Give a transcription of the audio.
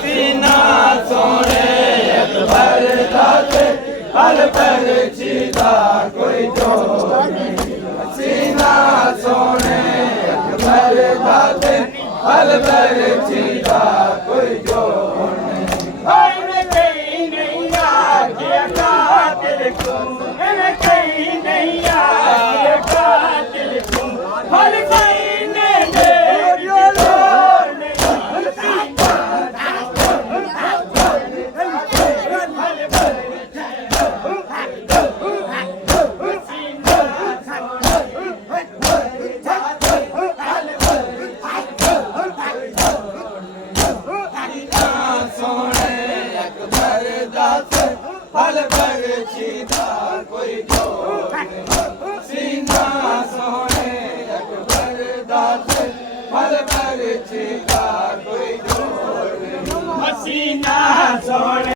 सीना सोने अकबर दाते हल पर चीता कोई जोड़ नहीं। सीना सोने अकबर दाते हल पर चीता कोई जोड़ नहीं। मैंने कहीं नहीं आके कातिल को, मैंने कहीं नहीं आके कातिल को, हर कोई ने दे हल पर चीता कोई जोड़ नहीं। सीना सोने अकबर दाते हल पर चीता कोई जोड़ नहीं। सीना सोने